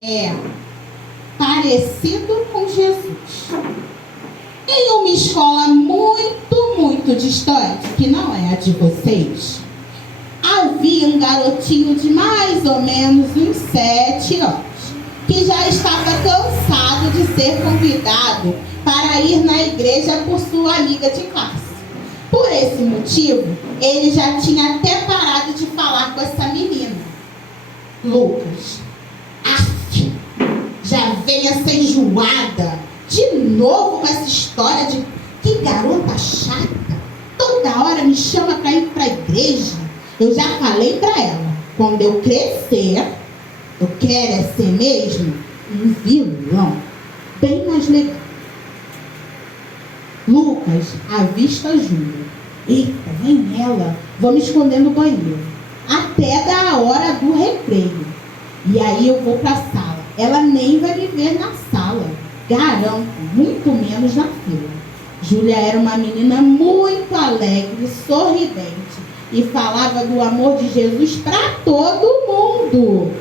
é parecido com Jesus. Em uma escola muito distante, que não é a de vocês, havia um garotinho de mais ou menos uns 7 anos, que já estava cansado de ser convidado para ir na igreja por sua amiga de classe. Por esse motivo, ele já tinha até parado de falar com essa menina. Lucas, já vem essa enjoada de novo com essa história de que garota chata, toda hora me chama para ir para a igreja. Eu já falei para ela, quando eu crescer, eu quero é ser mesmo um vilão, bem mais legal. Lucas avista Júlia. Eita, vem ela, vou me esconder no banheiro, até dar a hora do recreio. E aí eu vou para a sala. Ela nem vai me ver na sala, garanto, muito menos na fila. Júlia era uma menina muito alegre, sorridente, e falava do amor de Jesus para todo mundo.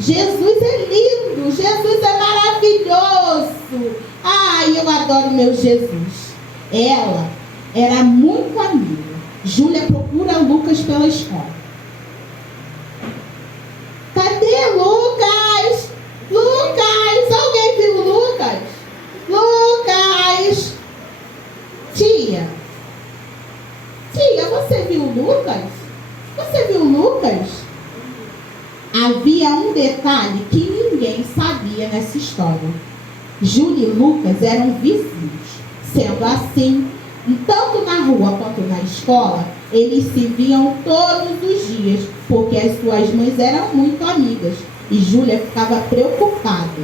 Jesus é lindo, Jesus é maravilhoso. Ai, eu adoro meu Jesus. Ela era muito amiga. Júlia procura Lucas pela escola. Cadê Lucas? Lucas! Alguém viu Lucas? Lucas! Tia, você viu Lucas? Você viu Lucas? Havia um detalhe que ninguém sabia nessa história. Júlia e Lucas eram vizinhos. Sendo assim, tanto na rua quanto na escola, eles se viam todos os dias, porque as suas mães eram muito amigas. E Júlia ficava preocupada,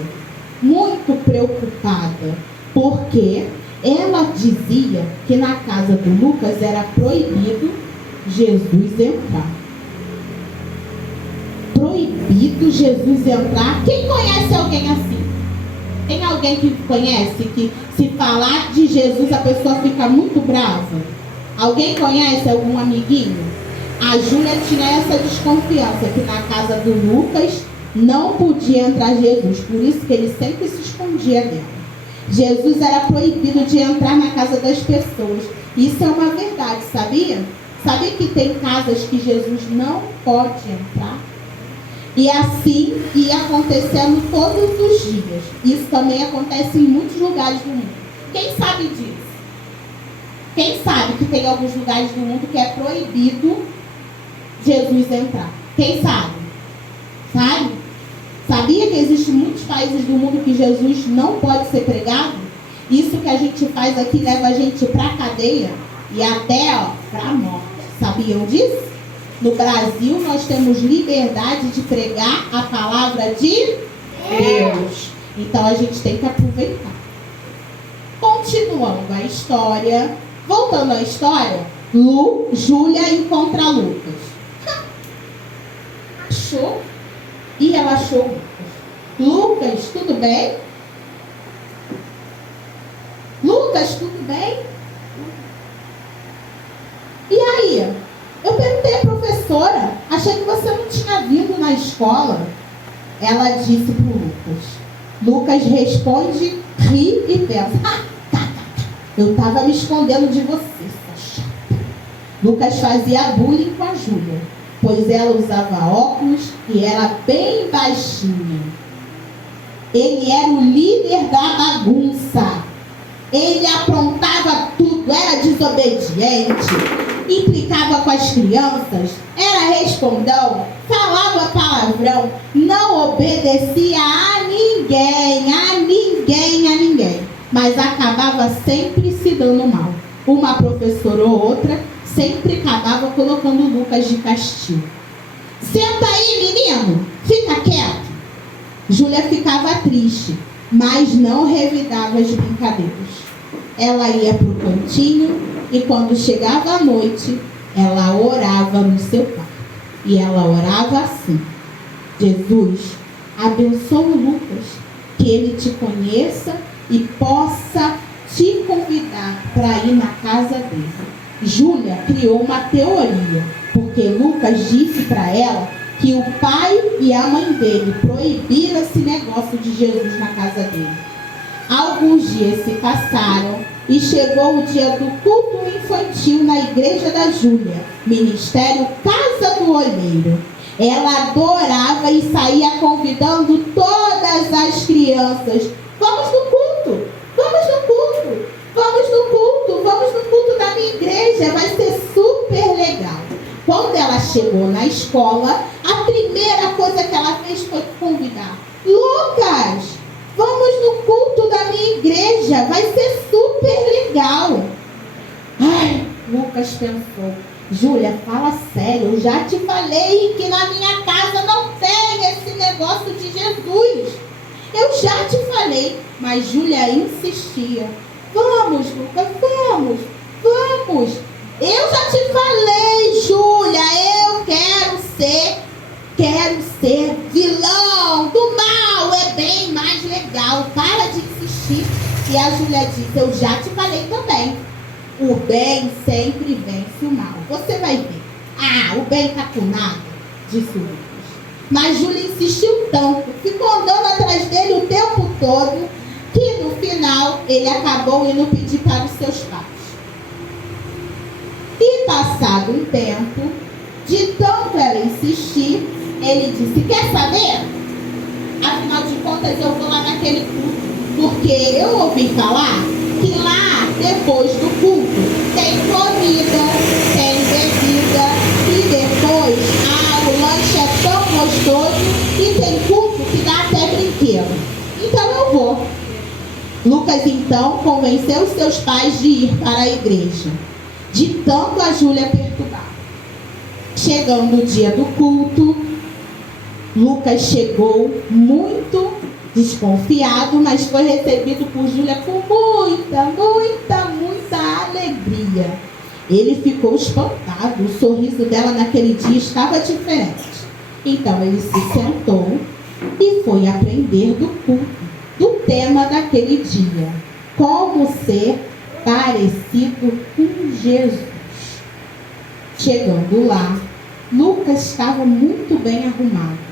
muito preocupada, porque ela dizia que na casa do Lucas era proibido Jesus entrar. Proibido Jesus entrar? Quem conhece alguém assim? Tem alguém que conhece que se falar de Jesus a pessoa fica muito brava? Alguém conhece algum amiguinho? A Júlia tinha essa desconfiança que na casa do Lucas não podia entrar Jesus, por isso que ele sempre se escondia dela. Jesus era proibido de entrar na casa das pessoas. Isso é uma verdade, sabia? Sabia que tem casas que Jesus não pode entrar? E assim ia acontecendo todos os dias. Isso também acontece em muitos lugares do mundo. Quem sabe disso? Quem sabe que tem alguns lugares do mundo que é proibido Jesus entrar? Quem sabe? Sabe? Sabia que existem muitos países do mundo que Jesus não pode ser pregado? Isso que a gente faz aqui leva a gente para a cadeia e até para a morte. Sabiam disso? No Brasil, nós temos liberdade de pregar a palavra de Deus. Então, a gente tem que aproveitar. Continuando a história. Voltando à história. Júlia encontra Lucas. Achou? E ela achou Lucas. Lucas, tudo bem? Lucas, tudo bem? E aí? Eu perguntei à professora, achei que você não tinha vindo na escola. Ela disse para o Lucas. Lucas responde, ri e pensa. Eu estava me escondendo de você, sua chata. Lucas fazia bullying com a Júlia, pois ela usava óculos e era bem baixinha. Ele era o líder da bagunça. Ele aprontava tudo, era desobediente, implicava com as crianças, era respondão, falava palavrão, não obedecia a ninguém, mas acabava sempre se dando mal. Uma professora ou outra sempre acabava colocando o Lucas de castigo. Senta aí, menino, fica quieto. Júlia ficava triste, mas não revidava as brincadeiras. Ela ia para o cantinho e quando chegava a noite, ela orava no seu quarto. E ela orava assim: Jesus, abençoa o Lucas, que ele te conheça e possa te convidar para ir na casa dele. Júlia criou uma teoria, porque Lucas disse para ela que o pai e a mãe dele proibiram esse negócio de Jesus na casa dele. Alguns dias se passaram e chegou o dia do culto infantil na igreja da Júlia, ministério Casa do Olheiro. Ela adorava e saía convidando todas as crianças. Vamos no culto, vamos no culto, vamos no culto, vamos no culto da minha igreja, vai ser super legal. Quando ela chegou na escola, a primeira coisa que ela fez foi convidar: Lucas, vamos no culto da minha igreja, vai ser super legal. Ai, Lucas pensou: Júlia, fala sério, eu já te falei que na minha casa não tem esse negócio de Jesus. Eu já te falei, mas Júlia insistia. Vamos, Lucas, vamos, vamos. Eu já te falei, Júlia, eu quero ser vilão do mal, é bem mais legal. Para de insistir. E a Júlia disse: eu já te falei também. O bem sempre vence o mal. Você vai ver. Ah, o bem tá com nada, disse o Lucas. Mas Júlia insistiu tanto, ficou andando atrás dele o tempo todo, que no final ele acabou indo pedir para os seus pais. E passado um tempo, de tanto ela insistir, ele disse: quer saber? Afinal de contas eu vou lá naquele culto, porque eu ouvi falar que lá, depois do culto, tem comida, tem bebida, e depois, o lanche é tão gostoso, e tem culto que dá até brinquedo. Então eu vou. Lucas então convenceu os seus pais de ir para a igreja, de tanto a Júlia perturbar. Chegando o dia do culto, Lucas chegou muito desconfiado, mas foi recebido por Júlia com muita alegria. Ele ficou espantado, o sorriso dela naquele dia estava diferente. Então ele se sentou e foi aprender do culto, do tema daquele dia: como ser parecido com Jesus. Chegando lá, Lucas estava muito bem arrumado.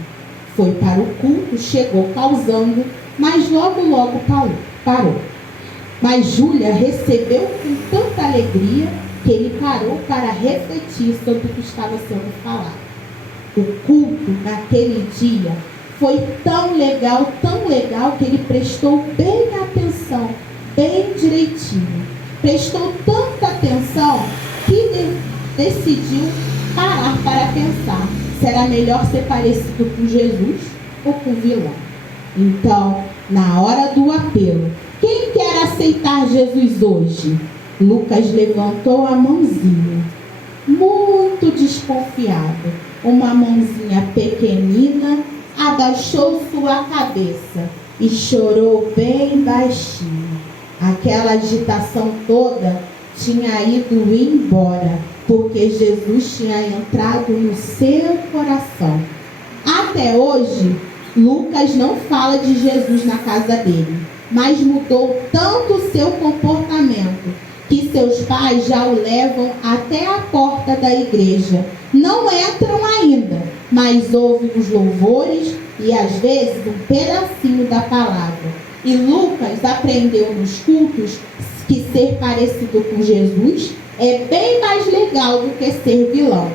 Foi para o culto, chegou causando, mas logo parou. Mas Júlia recebeu com tanta alegria que ele parou para refletir sobre o que estava sendo falado. O culto naquele dia foi tão legal que ele prestou bem atenção, bem direitinho. Prestou tanta atenção que decidiu parar para pensar: será melhor ser parecido com Jesus ou com o vilão? Então, na hora do apelo, quem quer aceitar Jesus hoje? Lucas levantou a mãozinha, muito desconfiado. Uma mãozinha pequenina, agachou sua cabeça e chorou bem baixinho. Aquela agitação toda tinha ido embora, porque Jesus tinha entrado no seu coração. Até hoje, Lucas não fala de Jesus na casa dele, mas mudou tanto o seu comportamento que seus pais já o levam até a porta da igreja. Não entram ainda, mas ouvem os louvores e às vezes um pedacinho da palavra. E Lucas aprendeu nos cultos que ser parecido com Jesus é bem mais legal do que ser vilão.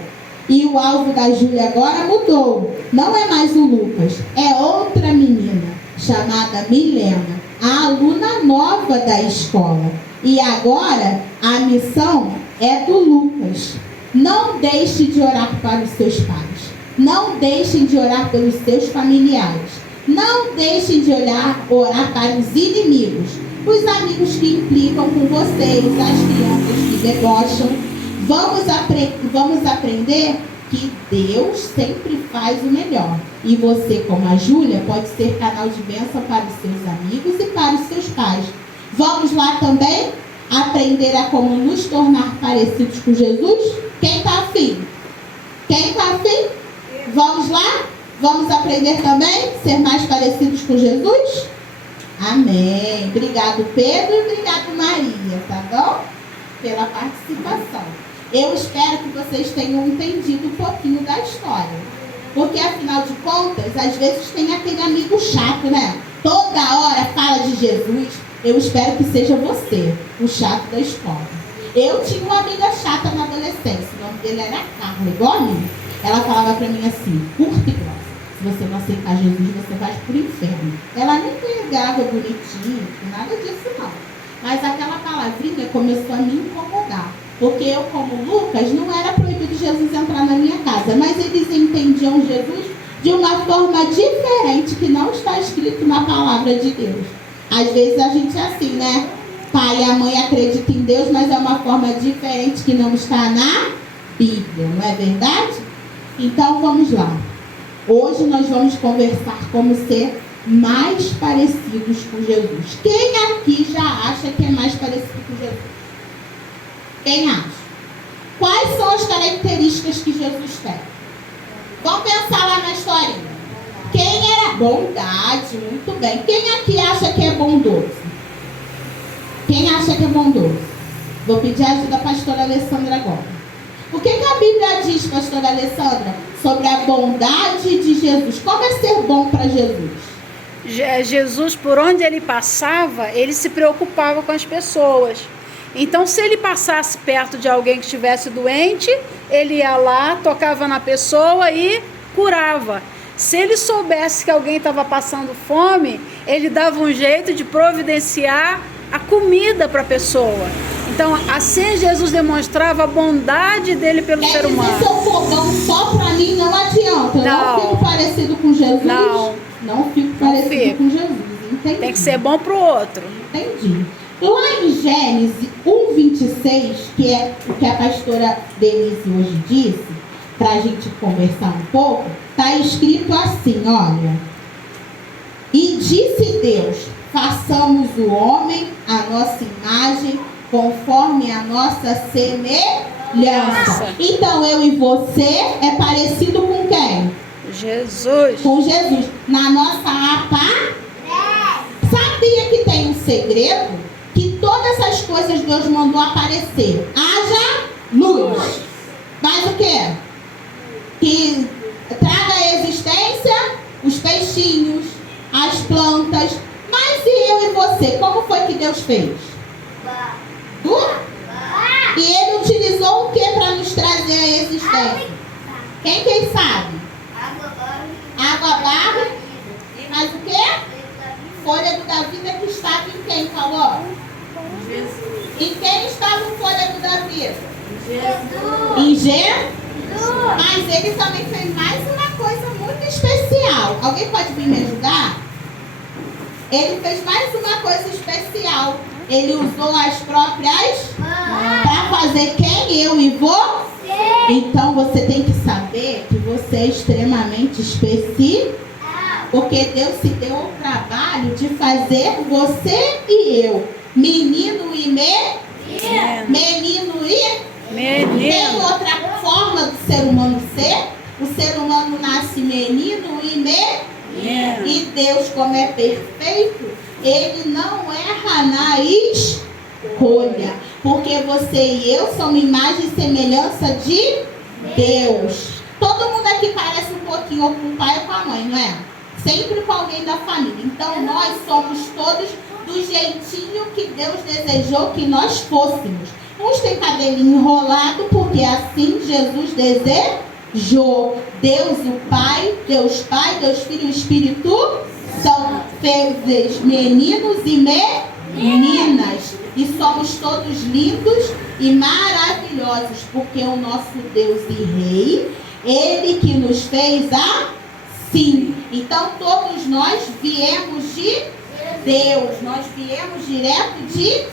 E o alvo da Júlia agora mudou. Não é mais o Lucas, é outra menina chamada Milena, a aluna nova da escola. E agora a missão é do Lucas. Não deixe de orar para os seus pais. Não deixem de orar pelos seus familiares. Não deixem de orar para os inimigos. Os amigos que implicam com vocês, as crianças que debocham. Vamos aprender que Deus sempre faz o melhor. E você, como a Júlia, pode ser canal de bênção para os seus amigos e para os seus pais. Vamos lá também aprender a como nos tornar parecidos com Jesus? Quem está afim? Quem está afim? Vamos lá? Vamos aprender também a ser mais parecidos com Jesus? Amém. Obrigado, Pedro, e obrigado, Maria, tá bom? Pela participação. Eu espero que vocês tenham entendido um pouquinho da história. Porque, afinal de contas, às vezes tem aquele amigo chato, né? Toda hora fala de Jesus. Eu espero que seja você, o chato da escola. Eu tinha uma amiga chata na adolescência. O nome dele era Carla, igual a mim. Ela falava pra mim assim, curta e grossa. Se você não aceitar Jesus, você vai pro inferno. Ela nem pegava bonitinho, nada disso não. Mas aquela palavrinha começou a me incomodar. Porque eu, como Lucas, não era proibido Jesus entrar na minha casa. Mas eles entendiam Jesus de uma forma diferente, que não está escrito na palavra de Deus. Às vezes a gente é assim, né? Pai e a mãe acreditam em Deus, mas é uma forma diferente que não está na Bíblia, não é verdade? Então vamos lá. Hoje nós vamos conversar como ser mais parecidos com Jesus. Quem aqui já acha que é mais parecido com Jesus? Quem acha? Quais são as características que Jesus tem? Vamos pensar lá na historinha. Quem era? Bondade, muito bem. Quem aqui acha que é bondoso? Quem acha que é bondoso? Vou pedir a ajuda da pastora Alessandra agora. O que a Bíblia diz, pastora Alessandra, sobre a bondade de Jesus? Como é ser bom para Jesus? Jesus, por onde ele passava, ele se preocupava com as pessoas. Então, se ele passasse perto de alguém que estivesse doente, ele ia lá, tocava na pessoa e curava. Se ele soubesse que alguém estava passando fome, ele dava um jeito de providenciar a comida para a pessoa. Então, assim Jesus demonstrava a bondade dele pelo ser humano. Se eu for bom só para mim, não adianta. Eu não fico parecido com Jesus. Não fico parecido com Jesus. Entendi. Tem que ser bom para o outro. Entendi. Lá em Gênesis 1:26, que é o que a pastora Denise hoje disse, para a gente conversar um pouco, está escrito assim, olha. E disse Deus, façamos o homem à nossa imagem, conforme a nossa semelhança. Então, eu e você é parecido com quem? Jesus. Com Jesus. Na nossa aparência. Sabia que tem um segredo? Que todas as coisas Deus mandou aparecer. Haja luz. Mas o quê? Que traga à existência os peixinhos, as plantas. Mas e eu e você? Como foi que Deus fez? E ele utilizou o que para nos trazer à existência? Quem sabe? Água barra. E mais o quê? Fôlego da vida que estava em quem, falou? Jesus. Em quem estava o fôlego da vida? Jesus. Em Jesus. Mas ele também fez mais uma coisa muito especial. Alguém pode vir me ajudar? Ele fez mais uma coisa especial. Ele usou as próprias para fazer quem? Eu e você. Então você tem que saber que você é extremamente especial. Porque Deus se deu ao trabalho de fazer você e eu. Menino e menino e menino. Tem outra forma do ser humano ser? O ser humano nasce menino e menino. E Deus, como é perfeito, ele não erra na escolha. Porque você e eu somos imagem e semelhança de Deus. Todo mundo aqui parece um pouquinho ou com o pai ou com a mãe, não é? Sempre com alguém da família. Então nós somos todos do jeitinho que Deus desejou que nós fôssemos. Uns têm cabelinho enrolado porque assim Jesus desejou. Deus o Pai, Deus Filho e Espírito são fez meninos e meninas. E somos todos lindos e maravilhosos, porque o nosso Deus e Rei, Ele que nos fez assim. Então todos nós viemos de Deus, nós viemos direto de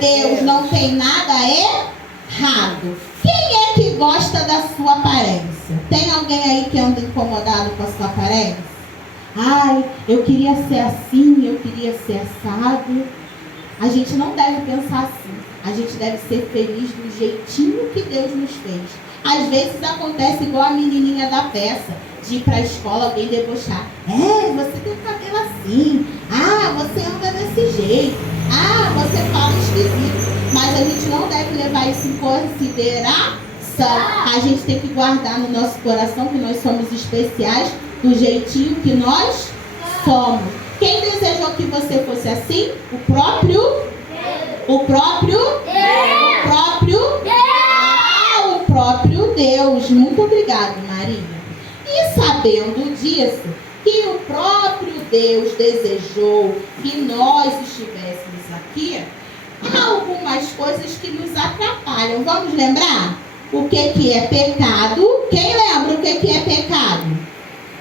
Deus, não tem nada errado. Quem é que gosta da sua aparência? Tem alguém aí que anda incomodado com a sua aparência? Ai, eu queria ser assim, eu queria ser assado. A gente não deve pensar assim. A gente deve ser feliz do jeitinho que Deus nos fez. Às vezes acontece igual a menininha da peça, de ir para a escola, alguém debochar. Você tem cabelo assim. Você anda desse jeito. Você fala esquisito. Mas a gente não deve levar isso em consideração. A gente tem que guardar no nosso coração que nós somos especiais do jeitinho que nós somos. Quem desejou que você fosse assim? O próprio Deus. Muito obrigado, Maria. E sabendo disso, que o próprio Deus desejou que nós estivéssemos aqui, há algumas coisas que nos atrapalham. Vamos lembrar? O que é pecado? Quem lembra o que é pecado?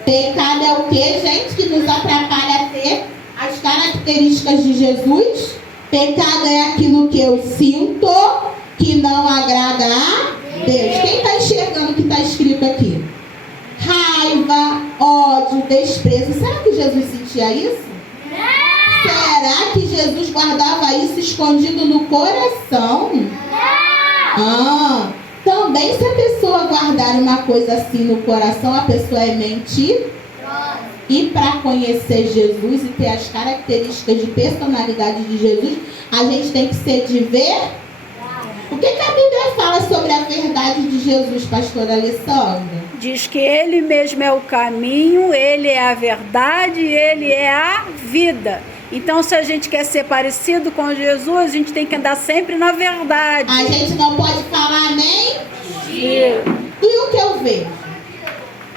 Pecado é o que, gente, que nos atrapalha a ter as características de Jesus. Pecado é aquilo que eu sinto que não agrada a Deus. Quem está enxergando o que está escrito aqui? Raiva, ódio, desprezo. Será que Jesus sentia isso? Será que Jesus guardava isso escondido no coração? Também, se a pessoa guardar uma coisa assim no coração, a pessoa é mentirosa. E para conhecer Jesus e ter as características de personalidade de Jesus, a gente tem que ser de ver. O que a Bíblia fala sobre a verdade de Jesus, pastora Alessandra? Diz que ele mesmo é o caminho, ele é a verdade, ele é a vida. Então, se a gente quer ser parecido com Jesus, a gente tem que andar sempre na verdade. A gente não pode falar amém? E o que eu vejo?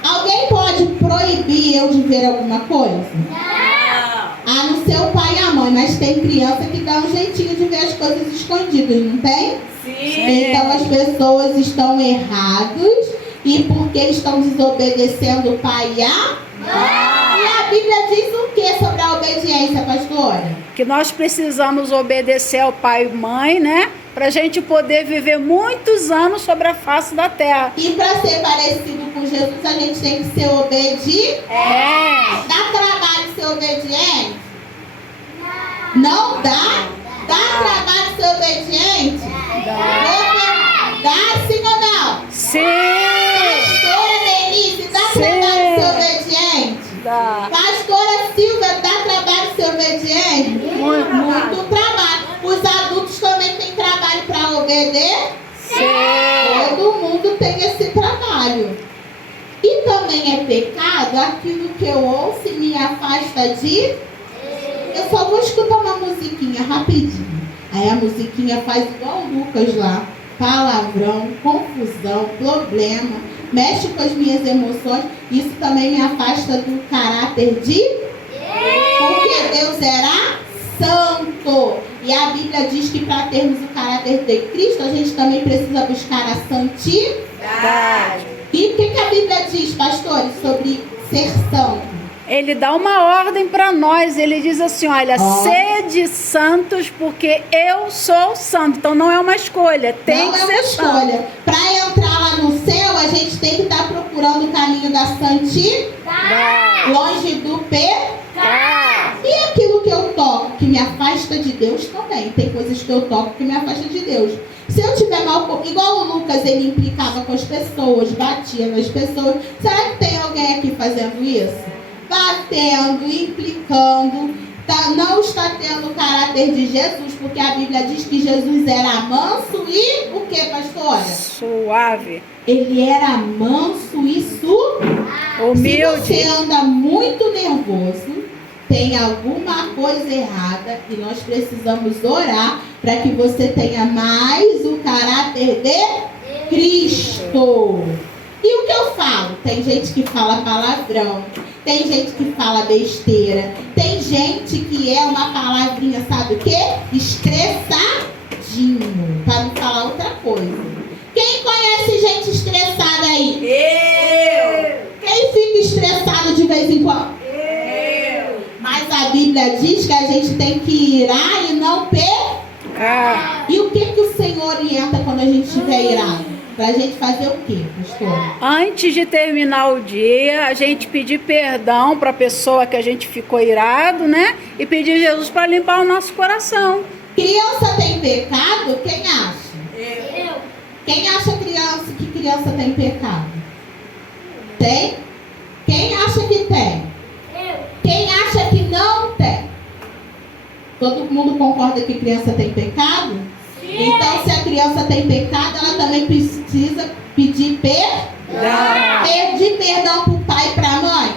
Alguém pode proibir eu de ver alguma coisa? Não. A não ser o pai e a mãe, mas tem criança que dá um jeitinho de ver as coisas escondidas, não tem? Sim. Então as pessoas estão erradas e porque estão desobedecendo o pai e a mãe. E a Bíblia diz o que sobre a obediência, pastora? Que nós precisamos obedecer ao pai e mãe, né? Para a gente poder viver muitos anos sobre a face da terra. E para ser parecido com Jesus, a gente tem que ser obediente. Dá trabalho ser obediente? Não dá? Dá trabalho ser obediente? Dá sim ou não? Sim! Pastora Denise, dá trabalho ser obediente? Dá. Pastora Silvia, dá trabalho ser obediente? Muito trabalho. Os adultos também têm trabalho para obedecer? Sim. Todo mundo tem esse trabalho. E também é pecado aquilo que eu ouço e me afasta de... Eu só vou escutar uma musiquinha rapidinho. Aí a musiquinha faz igual o Lucas lá. Palavrão, confusão, problema, mexe com as minhas emoções. Isso também me afasta do caráter de... Porque Deus era santo. E a Bíblia diz que para termos o caráter de Cristo, a gente também precisa buscar a santidade. E o que a Bíblia diz, pastores, sobre ser santo? Ele dá uma ordem para nós. Ele diz assim, olha, sede santos porque eu sou santo. Então não é uma escolha, tem que ser santo. Não é uma escolha. Para entrar lá no céu, a gente tem que estar procurando o caminho da santidade, longe do pecado. E aquilo que eu toco, que me afasta de Deus também. Tem coisas que eu toco que me afasta de Deus. Se eu tiver mal, igual o Lucas, ele implicava com as pessoas, batia nas pessoas. Será que tem alguém aqui fazendo isso? Batendo, implicando, não está tendo o caráter de Jesus, porque a Bíblia diz que Jesus era manso e o que, pastora? Suave. Ele era manso e humilde. Se você anda muito nervoso, tem alguma coisa errada e nós precisamos orar para que você tenha mais o caráter de Cristo. E o que eu falo? Tem gente que fala palavrão, tem gente que fala besteira, tem gente que é uma palavrinha, sabe o quê? Estressadinho, para não falar outra coisa. Quem conhece gente estressada aí? Eu! Quem fica estressado de vez em quando? Eu! Mas a Bíblia diz que a gente tem que irar e não pecar. E o que o Senhor orienta quando a gente estiver irado? Pra gente fazer o quê, pastor? Antes de terminar o dia, a gente pedir perdão para a pessoa que a gente ficou irado, né? E pedir Jesus para limpar o nosso coração. Criança tem pecado? Quem acha? Eu. Quem acha que criança tem pecado? Tem? Quem acha que tem? Eu. Quem acha que não tem? Todo mundo concorda que criança tem pecado? Então, se a criança tem pecado, ela também precisa Pedir perdão. Pedir perdão para o pai e para a mãe.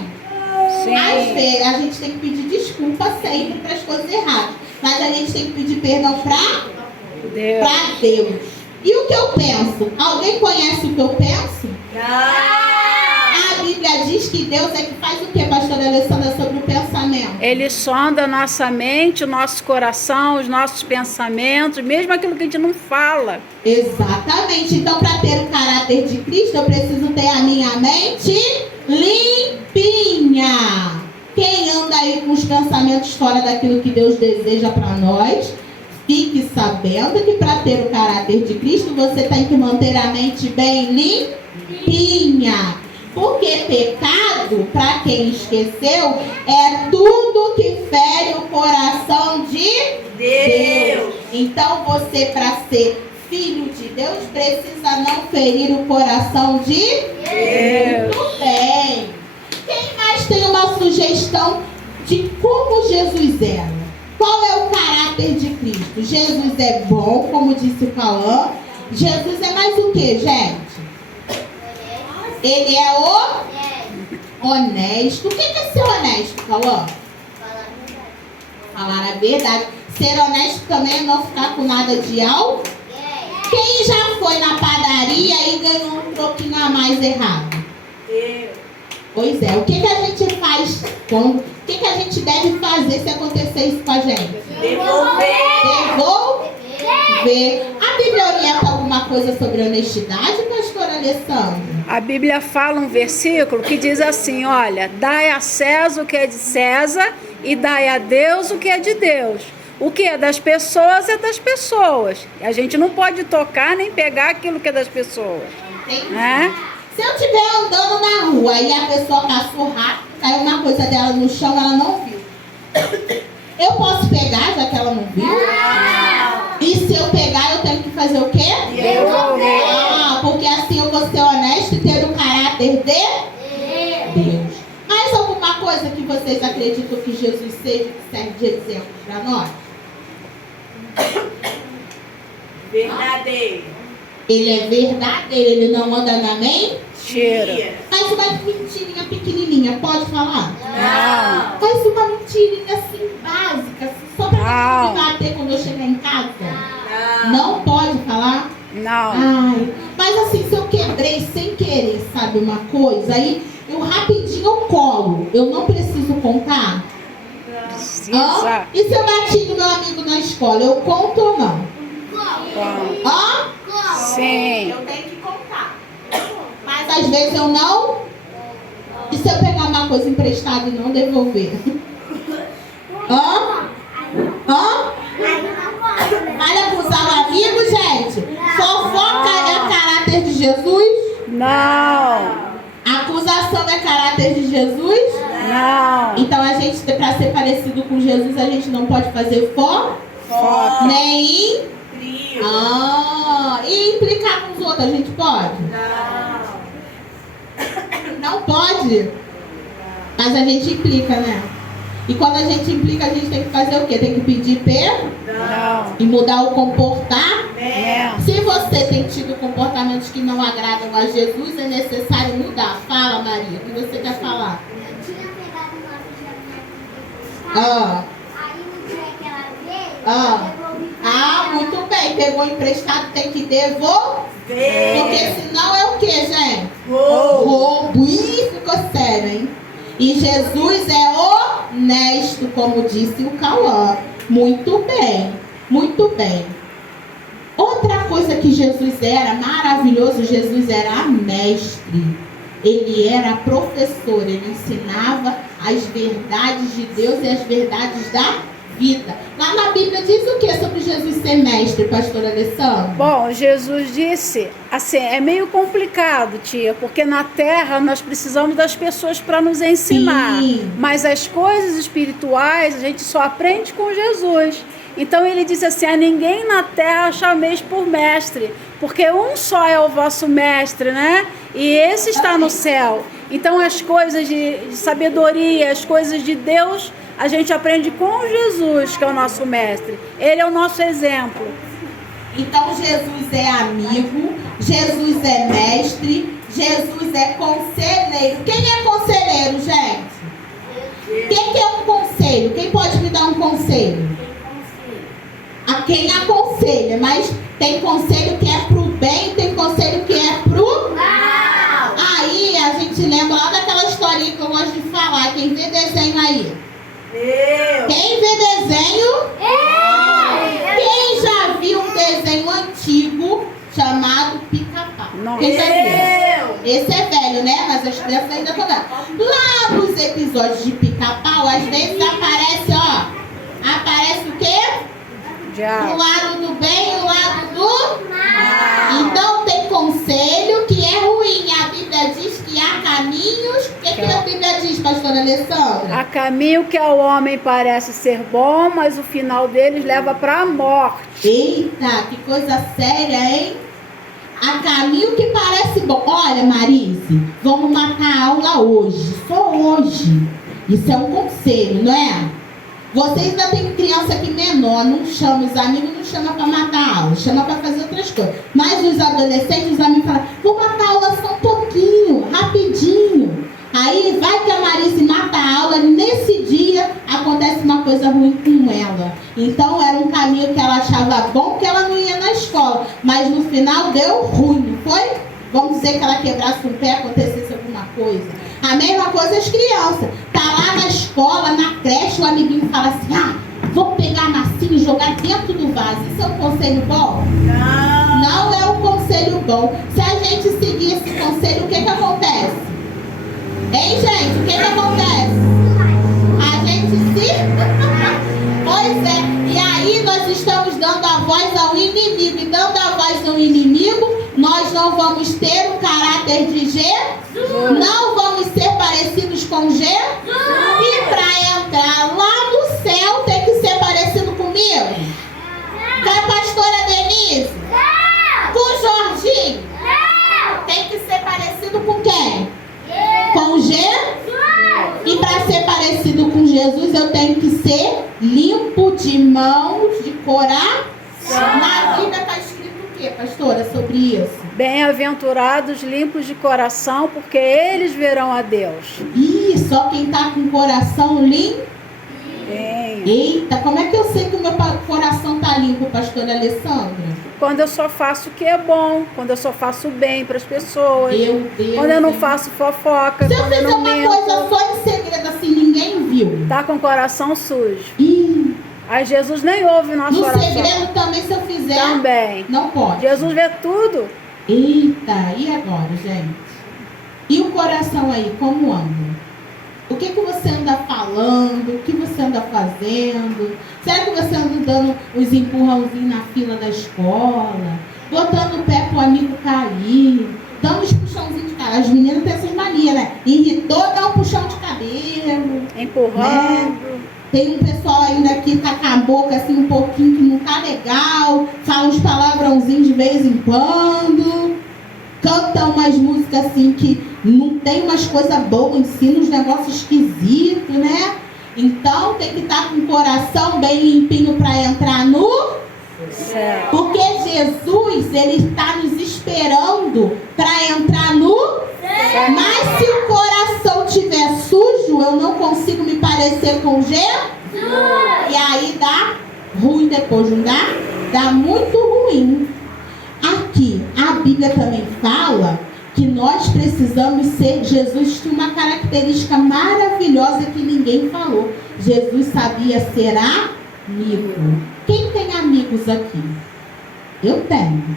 Sim. Às vezes a gente tem que pedir desculpa sempre para as coisas erradas. Mas a gente tem que pedir perdão para Deus. E o que eu penso? Alguém conhece o que eu penso? A Bíblia diz que Deus é que faz o que, pastora Alessandra, sobre o pensamento? Ele sonda a nossa mente, o nosso coração, os nossos pensamentos, mesmo aquilo que a gente não fala. Exatamente. Então, para ter o caráter de Cristo, eu preciso ter a minha mente limpinha. Quem anda aí com os pensamentos fora daquilo que Deus deseja para nós, fique sabendo que para ter o caráter de Cristo, você tem que manter a mente bem limpinha. Porque pecado, para quem esqueceu, é tudo que fere o coração de Deus. Então você, para ser filho de Deus, precisa não ferir o coração de Deus. Muito bem. Quem mais tem uma sugestão de como Jesus era? Qual é o caráter de Cristo? Jesus é bom, como disse o Cauã. Jesus é mais o que, gente? Ele é honesto. O que é ser honesto, Cauã? Falar a verdade. Ser honesto também é não ficar com nada de algo. Quem já foi na padaria e ganhou um troquinho a mais errado? Pois é, o que a gente faz? O que a gente deve fazer se acontecer isso com a gente? Devolver. A Bíblia orienta alguma coisa sobre honestidade, pastora Alessandra? A Bíblia fala um versículo que diz assim, olha, dai a César o que é de César e dai a Deus o que é de Deus. O que é das pessoas é das pessoas. A gente não pode tocar nem pegar aquilo que é das pessoas. Né? Se eu estiver andando na rua e a pessoa passou rápido, caiu uma coisa dela no chão, ela não viu. Eu posso pegar, já que ela não viu? E se eu pegar, eu tenho que fazer o quê? Devolver. Porque assim eu vou ser honesto e ter o caráter de Deus. Mais alguma coisa que vocês acreditam que Jesus seja, que serve de exemplo para nós? Verdadeiro. Ele é verdadeiro, ele não anda na mentira. Faz uma mentirinha pequenininha, pode falar? Não. Faz uma mentirinha assim, básica, assim, só pra me bater quando eu chegar em casa. Não pode falar? Não. Ai, mas assim, se eu quebrei sem querer, sabe uma coisa, aí eu rapidinho eu colo, eu não preciso contar? Precisa. E se eu bati no meu amigo na escola, eu conto ou não? Sim. Eu tenho que contar. Mas às vezes eu não. E se eu pegar uma coisa emprestada e não devolver? Vale acusar o amigo, gente? Fofoca é caráter de Jesus? Não. Acusação é caráter de Jesus? Não. Então a gente, para ser parecido com Jesus, a gente não pode fazer fofoca. Nem e implicar com os outros, a gente pode? Não pode. Mas a gente implica, né? E quando a gente implica, a gente tem que fazer o quê? Tem que pedir perdão e mudar o comportamento. Se você tem tido comportamentos que não agradam a Jesus, é necessário mudar. Fala, Maria, o que você quer falar? Eu tinha pegado uma ficha aí no dia que ela veio, eu devolvi pra ela. Muito bem. Pegou emprestado, tem que devolver. Porque senão é o que, gente? Roubo. Ih, ficou sério, hein? E Jesus é honesto, como disse o Cauã. Muito bem, muito bem. Outra coisa que Jesus era maravilhoso, Jesus era mestre. Ele era professor, ele ensinava as verdades de Deus e as verdades da vida. Lá na Bíblia diz o que sobre Jesus ser mestre, pastora Alessandra? Bom, Jesus disse, assim, é meio complicado, tia, porque na terra nós precisamos das pessoas para nos ensinar. Sim. Mas as coisas espirituais a gente só aprende com Jesus. Então ele disse assim, a ninguém na terra chameis por mestre, porque um só é o vosso mestre, né? E esse está no céu. Então as coisas de sabedoria, as coisas de Deus, a gente aprende com Jesus, que é o nosso mestre. Ele é o nosso exemplo. Então Jesus é amigo, Jesus é mestre, Jesus é conselheiro. Quem é conselheiro, gente? Quem é um conselho? Quem pode me dar um conselho? A quem aconselha, mas tem conselho que é pro bem, tem conselho que é pro mal. Aí a gente lembra lá daquela historinha que eu gosto de falar. Quem vê desenho aí? Quem vê desenho? Quem já viu um desenho antigo chamado Pica-Pau? Quem já viu? Esse é velho, né? Mas as crianças ainda estão vendo. Lá nos episódios de Pica-Pau, às vezes aparece, aparece o quê? O lado do bem e o lado do mal. Então tem conselho que é ruim. A Bíblia diz que há caminhos. O que a Bíblia diz, pastora Alessandra? Há caminho que ao homem parece ser bom, mas o final deles leva para a morte. Eita, que coisa séria, hein? Há caminho que parece bom. Olha, Marise, vamos marcar a aula hoje. Só hoje. Isso é um conselho, não é? Vocês ainda tem criança aqui menor, não chama os amigos, não chama para matar a aula, chama para fazer outras coisas. Mas os adolescentes, os amigos falam, vou matar a aula só um pouquinho, rapidinho. Aí vai que a Marise mata a aula, nesse dia acontece uma coisa ruim com ela. Então era um caminho que ela achava bom, que ela não ia na escola. Mas no final deu ruim, não foi? Vamos dizer que ela quebrasse um pé, acontecesse alguma coisa. A mesma coisa as crianças. Tá lá na escola, na creche, o amiguinho fala assim, vou pegar a massinha e jogar dentro do vaso. Isso é um conselho bom? Não é um conselho bom. Se a gente seguir esse conselho, o que acontece? Hein, gente? O que acontece? A gente se... Pois é. E aí nós estamos dando a voz ao inimigo. E dando a voz ao inimigo, nós não vamos ter o caráter de Jesus. Não vamos ser parecidos com Jesus. E para entrar lá no céu, tem que ser parecido comigo? Com a pastora Denise? Com o Jorginho? Tem que ser parecido com quem? Com Jesus. E para ser parecido com Jesus, eu tenho que ser limpo de mãos, de coração. Na Bíblia está escrito o que, pastora, sobre isso? Bem-aventurados, limpos de coração, porque eles verão a Deus. Ih, só quem está com o coração limpo? Eita, como é que eu sei que o meu coração está limpo, pastora Alessandra? Quando eu só faço o que é bom, quando eu só faço bem para as pessoas, meu Deus, quando eu não faço fofoca, se eu quando eu fizer não uma minto, coisa só em segredo assim, ninguém viu. Tá com o coração sujo. Ih, Aí Jesus nem ouve o nosso no coração. segredo também, se eu fizer, Também. não pode. Jesus vê tudo. Eita, e agora, gente? E o coração aí, como anda? O que você anda falando? O que você anda fazendo? Será que você anda dando os empurrãozinhos na fila da escola? Botando o pé pro amigo cair? Dando os puxãozinhos de cara? As meninas têm essas manias, né? Irritou, dá um puxão de cabelo. Empurrando. Né? Tem um pessoal ainda que tá com a boca assim um pouquinho que não tá legal. Fala uns palavrãozinhos de vez em quando. Canta umas músicas assim que não tem umas coisas boas, ensina uns negócios esquisitos, né? Então tem que estar com o coração bem limpinho para entrar no céu. Porque Jesus, ele está nos esperando para entrar no céu. Mas se o coração estiver sujo, eu não consigo me parecer com Jesus. E aí dá ruim depois, não dá? Dá muito ruim. Aqui, a Bíblia também fala que nós precisamos ser... Jesus tinha uma característica maravilhosa que ninguém falou. Jesus sabia ser amigo. Quem tem amigos aqui? Eu tenho.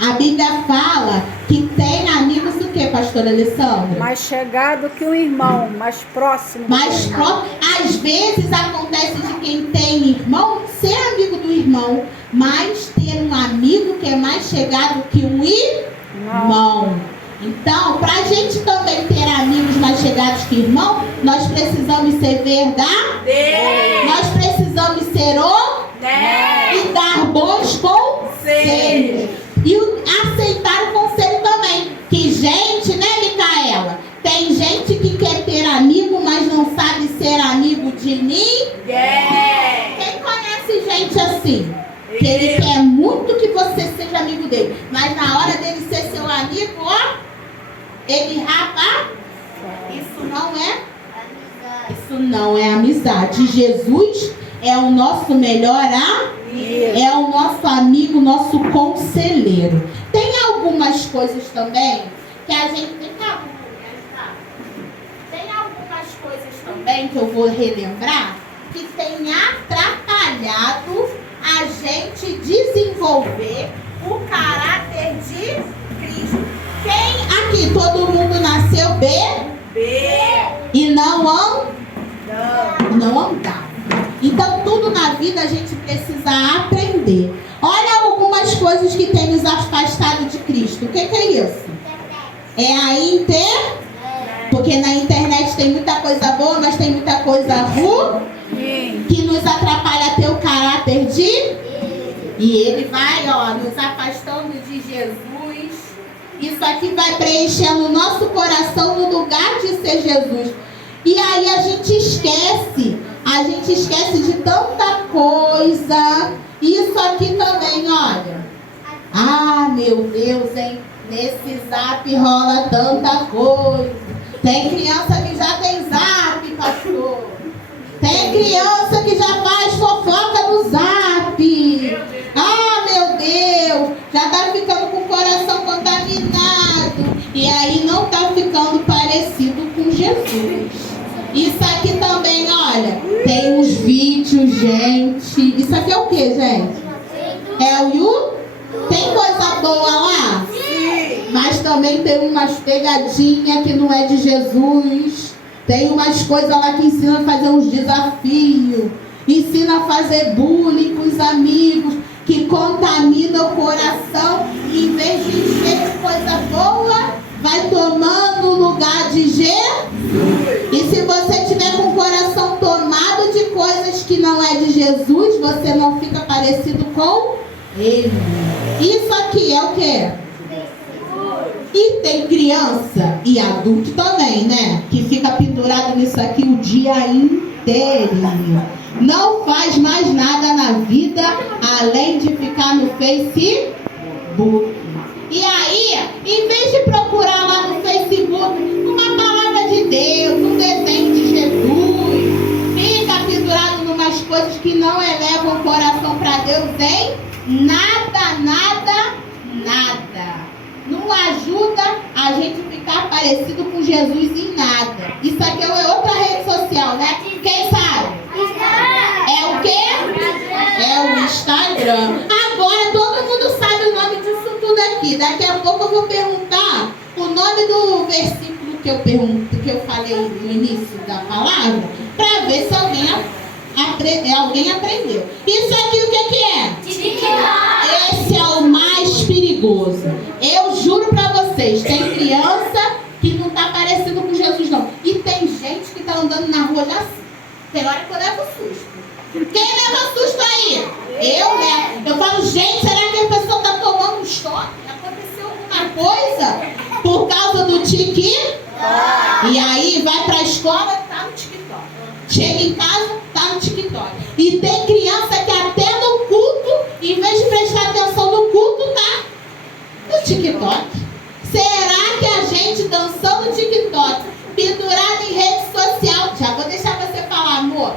A Bíblia fala que tem amigos o quê, pastora Alessandra? Mais chegado que um irmão, mais próximo. Mais próximo. Às vezes acontece de quem tem irmão ser amigo do irmão, mas ter um amigo que é mais chegado que um irmão. Então, para a gente também ter amigos mais chegados que irmão, nós precisamos ser verdadeiros. Nós precisamos ser honestos e dar bons conselhos. E aceitar o conselho também. Que gente, né, Micaela? Tem gente que quer ter amigo, mas não sabe ser amigo de ninguém. Quem conhece gente assim? Que ele quer muito que você seja seja amigo dele. Mas na hora dele ser seu amigo, ó, ele rapa. Isso não é amizade. Jesus é o nosso melhor amigo. É o nosso amigo, nosso conselheiro. Tem algumas coisas também que a gente tem que Tem algumas coisas também que eu vou relembrar que tem atrapalhado a gente desenvolver o caráter de Cristo. Quem aqui, todo mundo nasceu B? E não andava. Então tudo na vida a gente precisa aprender. Olha algumas coisas que tem nos afastado de Cristo. O que é isso? É a Porque na internet tem muita coisa boa, mas tem muita coisa ruim que nos atrapalha a ter o caráter de... E ele vai, ó, nos afastando de Jesus. Isso aqui vai preenchendo o nosso coração no lugar de ser Jesus. E aí a gente esquece de tanta coisa. Isso aqui também, olha. Ah, meu Deus, hein? Nesse zap rola tanta coisa. Tem criança que já tem zap, pastor. Tem criança que já faz fofoca no zap. Ah, meu Deus. Já tá ficando com o coração contaminado. E aí não tá ficando parecido com Jesus. Isso aqui também, olha. Tem uns vídeos, gente. Isso aqui é o que, gente? É o YouTube? Tem coisa boa lá? Sim. Mas também tem umas pegadinhas que não é de Jesus. Tem umas coisas lá que ensinam a fazer uns desafios. Ensina a fazer bullying com os amigos. Que contamina o coração. E em vez de encher de coisa boa, vai tomando o lugar de Jesus. E se você tiver com o coração tomado de coisas que não é de Jesus, você não fica parecido com ele. Isso aqui é o quê? E tem criança e adulto também, né? Que fica pendurado nisso aqui o dia inteiro. Não faz mais nada na vida além de ficar no Facebook. E aí, em vez de procurar lá no Facebook uma palavra de Deus, um desenho de Jesus, fica pendurado numas coisas que não elevam o coração para Deus, hein? Nada, nada, nada. Não ajuda a gente ficar parecido com Jesus em nada. Isso aqui é outra rede social, né? Quem sabe? É o quê? É o Instagram. Agora todo mundo sabe o nome disso tudo aqui. Daqui a pouco eu vou perguntar o nome do versículo que eu falei no início da palavra, para ver se alguém aprendeu. Isso aqui o que é? Esse é o mais perigoso. Eu juro para vocês, tem criança que não está parecendo com Jesus não. E tem gente que está andando na rua já assim. Tem hora que eu levo susto. Quem leva susto aí? Eu levo. Eu falo, gente, será que a pessoa está tomando um choque? Aconteceu alguma coisa por causa do TikTok? E aí vai para a escola, tá no TikTok. Chega em casa, tá no TikTok. E tem criança que até no culto, em vez de prestar atenção no culto, tá no TikTok. Será que a gente dançando no TikTok, pendurado em rede social, já vou deixar você falar, amor,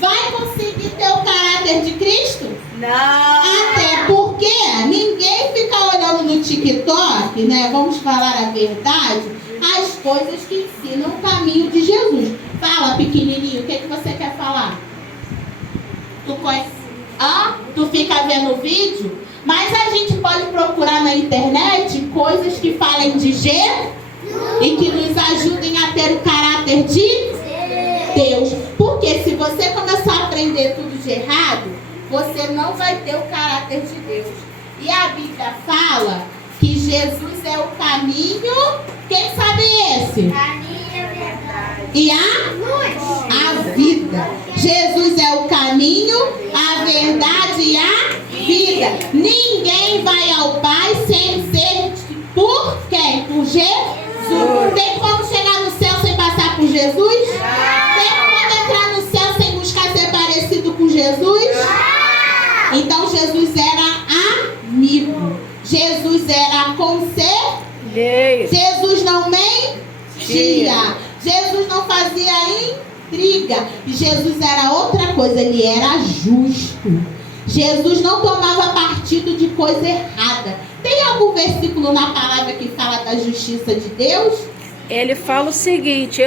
vai conseguir ter o caráter de Cristo? Não. Até porque ninguém fica olhando no TikTok, né? Vamos falar a verdade, as coisas que ensinam o caminho de Jesus. Fala, pequenininho, o que você quer falar? Tu conhece? Tu fica vendo o vídeo? Mas a gente pode procurar na internet coisas que falem de Jesus e que nos ajudem a ter o caráter de Deus. Porque se você começar a aprender tudo de errado, você não vai ter o caráter de Deus. E a Bíblia fala que Jesus é o caminho. Quem sabe esse? E a vida. Jesus é o caminho, a verdade e a vida. Ninguém vai ao Pai sem ser por quem? Por Jesus. Tem como chegar no céu sem passar por Jesus? Tem como entrar no céu sem buscar ser parecido com Jesus? Então Jesus era amigo. Jesus era conselheiro. Jesus não mentia. Jesus não fazia intriga. E Jesus era outra coisa, ele era justo. Jesus não tomava partido de coisa errada. Tem algum versículo na palavra que fala da justiça de Deus? Ele fala o seguinte: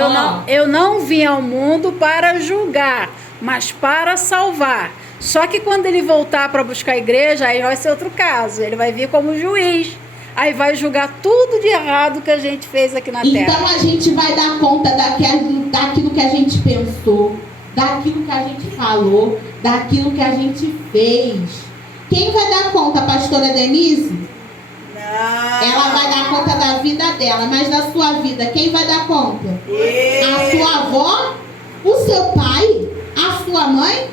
eu não vim ao mundo para julgar, mas para salvar. Só que quando ele voltar para buscar a igreja, aí vai ser outro caso. Ele vai vir como juiz. Aí vai julgar tudo de errado que a gente fez aqui na terra. Então a gente vai dar conta daquilo que a gente pensou, daquilo que a gente falou, daquilo que a gente fez. Quem vai dar conta, pastora Denise? Não. Ela vai dar conta da vida dela, mas da sua vida, quem vai dar conta? A sua avó? O seu pai? A sua mãe?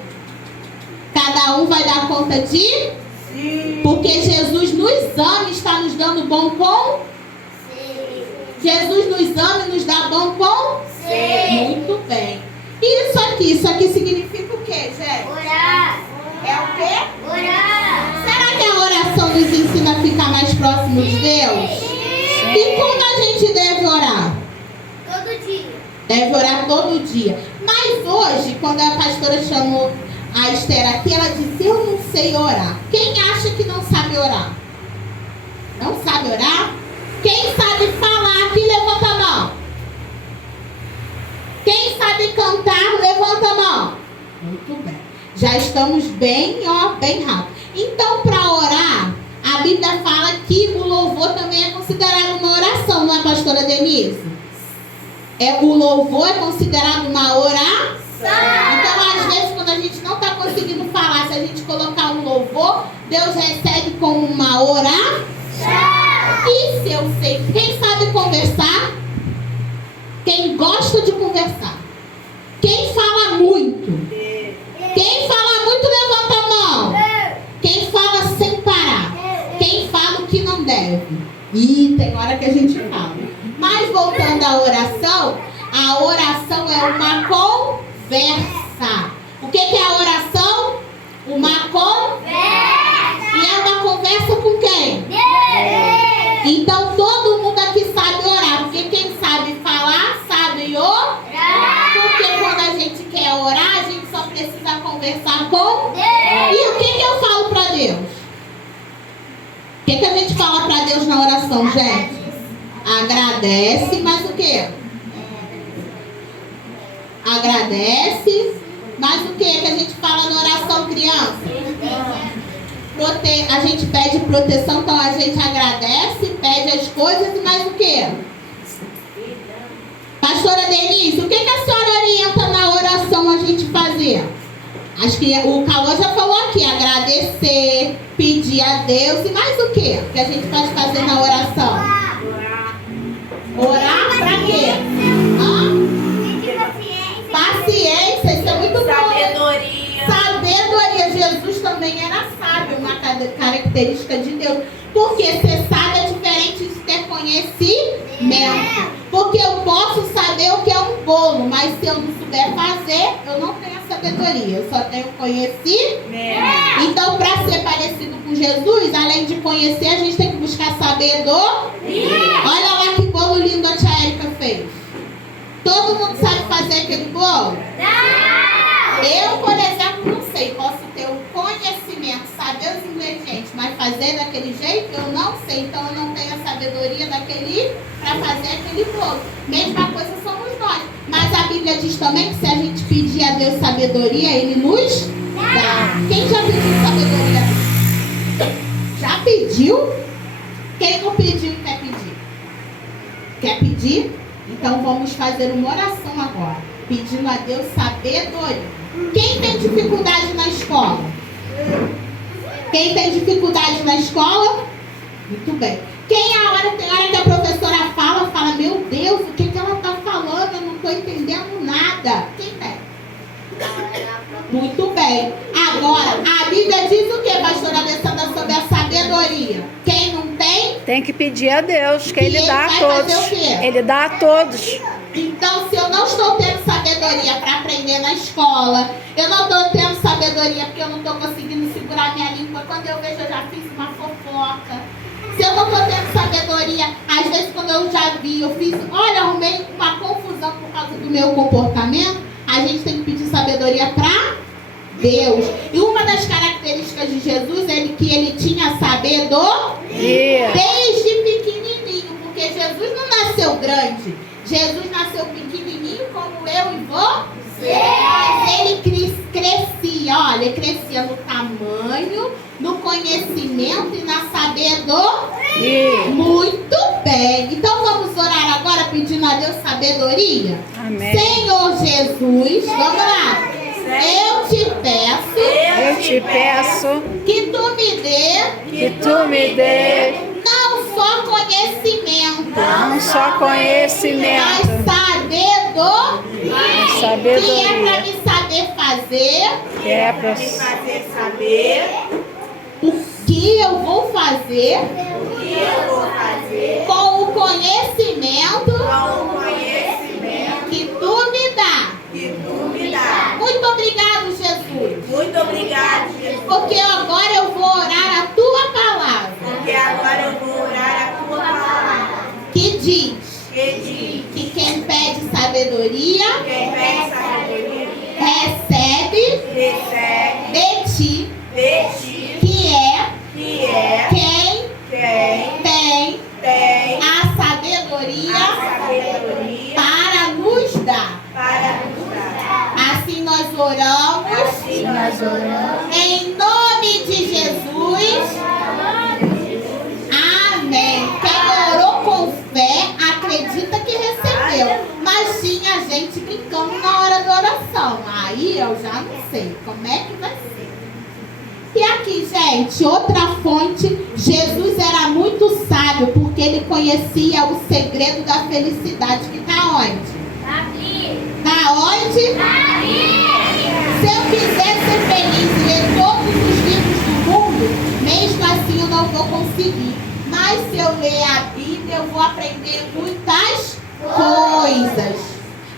Cada um vai dar conta de? Sim. Porque Jesus nos ama e está nos dando bom com? Sim. Jesus nos ama e nos dá bom com? Sim. Muito bem. E isso aqui significa o quê, gente? Orar. É o quê? Orar. Será que a oração nos ensina a ficar mais próximos de Deus? E como a gente deve orar? Todo dia. Deve orar todo dia. Mas hoje, quando a pastora chamou a Esther aqui, ela disse: eu não sei orar. Quem acha que não sabe orar? Não sabe orar? Quem sabe falar aqui, levanta a mão. Quem sabe cantar, levanta a mão. Muito bem. Já estamos bem rápido. Então, para orar, a Bíblia fala que o louvor também é considerado uma oração, não é, pastora Denise? O louvor é considerado uma oração. Então, às vezes, quando a gente não está conseguindo falar, se a gente colocar um louvor, Deus recebe como uma oração. E se eu sei, quem sabe conversar? Quem gosta de conversar? Quem fala muito? Quem fala muito, levanta a mão. Quem fala sem parar? Quem fala o que não deve? E tem hora que a gente fala. Mas voltando à oração, a oração é uma conversa. O que é a oração? Uma conversa. E é uma conversa com quem? Então todo mundo aqui sabe orar. Porque quem sabe falar, sabe orar. Porque quando a gente quer orar, a gente só precisa conversar com Deus. E o que eu falo para Deus? O que a gente fala para Deus na oração, gente? Agradece, mas o quê? Agradece, mas o que a gente fala na oração, criança? A gente pede proteção, então a gente agradece, pede as coisas e mais o quê? Pastora Denise, o que a senhora orienta na oração a gente fazer? Acho que o Calô já falou aqui, agradecer, pedir a Deus e mais o quê? Que a gente pode fazer na oração? Orar pra quê? Paciência, isso é muito bom. Sabedoria. Jesus também era sábio, uma característica de Deus. Porque ser sábio é diferente de ter conhecimento. Porque eu posso saber o que é um bolo, mas se eu não souber fazer, eu não tenho a sabedoria, eu só tenho conhecimento. Então, para ser parecido com Jesus, além de conhecer, a gente tem que buscar sabedoria. Olha lá que bolo lindo a tia Érica fez. Todo mundo sabe fazer aquele bolo? Não! Eu, por exemplo, não sei. Posso ter o conhecimento, saber os ingredientes, mas fazer daquele jeito eu não sei. Então eu não tenho a sabedoria para fazer aquele bolo. Mesma coisa somos nós. Mas a Bíblia diz também que se a gente pedir a Deus sabedoria, Ele nos dá. Quem já pediu sabedoria? Já pediu? Quem não pediu e quer pedir? Quer pedir? Então vamos fazer uma oração agora, pedindo a Deus sabedoria. Quem tem dificuldade na escola? Quem tem dificuldade na escola? Muito bem. Tem hora que a professora fala, meu Deus, o que ela está falando? Eu não estou entendendo nada. Quem tem? Muito bem. Agora, a Bíblia diz o que, pastora Alessandra, sobre a sabedoria? Quem não tem? Tem que pedir a Deus, que Ele dá a vai todos. fazer o quê? Ele dá a todos. Então, se eu não estou tendo sabedoria para aprender na escola, eu não estou tendo sabedoria sabedoria porque eu não estou conseguindo segurar minha língua. Quando eu vejo, eu já fiz uma fofoca. Se eu não estou tendo sabedoria, às vezes quando eu já vi, eu fiz, olha, arrumei uma confusão por causa do meu comportamento. A gente tem que pedir sabedoria para Deus. E uma das características de Jesus é que ele tinha sabedoria desde pequenininho, porque Jesus não nasceu grande. Jesus nasceu pequenininho como eu e você. Mas ele crescia, olha, ele crescia no tamanho, no conhecimento e na sabedoria. Muito bem. Então vamos orar agora pedindo a Deus sabedoria. Amém. Senhor Jesus, vamos lá. Eu te peço que tu me dê não só conhecimento, mas sabedoria, que é para me saber o que eu vou fazer com o conhecimento que tu me dá. Muito obrigado, Jesus. Muito obrigado, Jesus. Porque agora eu vou orar a tua palavra. Porque agora eu vou orar a tua palavra. Que diz que quem pede sabedoria recebe de ti, que é quem tem a sabedoria para nos dar. Assim nós oramos, em nome de Jesus. Amém. Quem orou com fé, acredita que recebeu. Mas tinha gente brincando na hora da oração. Aí eu já não sei como é que vai ser. E aqui, gente, outra fonte. Jesus era muito sábio, porque ele conhecia o segredo da felicidade. Que está onde? Na onde? Se eu quiser ser feliz e ler todos os livros do mundo, mesmo assim eu não vou conseguir. Mas se eu ler a Bíblia, eu vou aprender muitas coisas.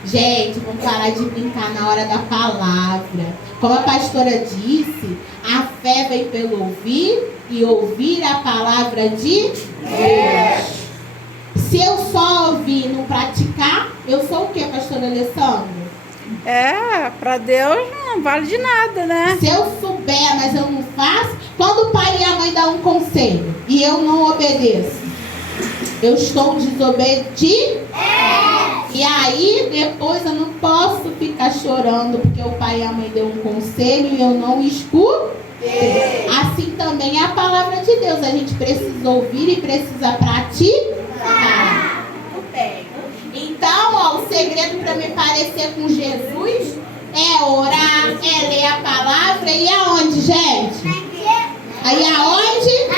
Gente, vamos parar de brincar na hora da palavra. Como a pastora disse, a fé vem pelo ouvir e ouvir a palavra de Deus. Se eu só ouvir e não praticar, eu sou o que, pastora Alessandra? Para Deus não vale de nada, né? Se eu souber, mas eu não faço, quando o pai e a mãe dão um conselho e eu não obedeço, eu estou desobediente. E aí, depois eu não posso ficar chorando porque o pai e a mãe deu um conselho e eu não escutei. Assim também é a palavra de Deus. A gente precisa ouvir e precisa praticar. Então, ó, o segredo para me parecer com Jesus é orar, é ler a palavra. E aonde, gente? Aí aonde?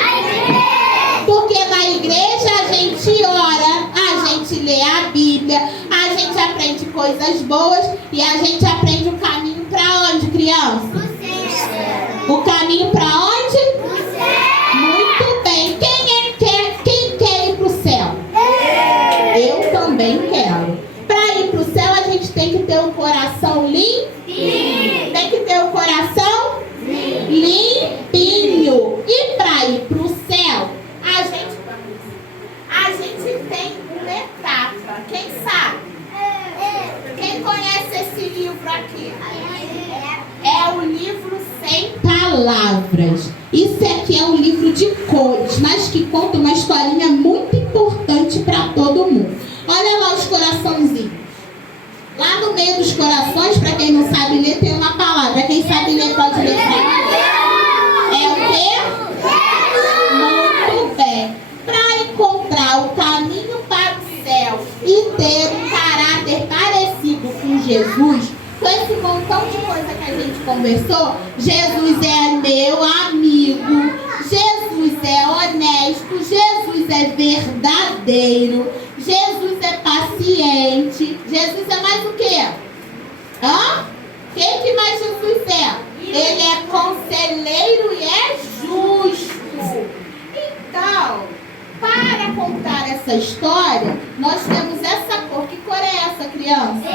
Porque na igreja a gente ora, a gente lê a Bíblia, a gente aprende coisas boas e a gente aprende o caminho para onde, criança? O caminho para onde? Muito bem. Quem quer ir para o céu? Eu também quero. Para ir para o céu, a gente tem que ter um coração limpo. Tem que ter um coração limpinho. E para ir para o céu, a gente tem uma etapa. Quem sabe? Quem conhece esse livro aqui? É o livro Sem Palavras. Isso aqui é um livro de cores, mas que conta uma historinha muito importante para todo mundo. Olha lá os coraçãozinhos. Lá no meio dos corações, para quem não sabe ler, tem uma palavra. Quem sabe ler pode ler. É o quê? Muito bem. Para encontrar o caminho para o céu e ter um caráter parecido com Jesus, com esse montão de coisa que a gente conversou, Jesus é meu amigo, Jesus é honesto, Jesus é verdadeiro, Jesus é paciente, Jesus é mais o quê? Quem que mais Jesus é? Ele é conselheiro e é justo. Então, para contar essa história, nós temos essa cor. Que cor é essa, criança?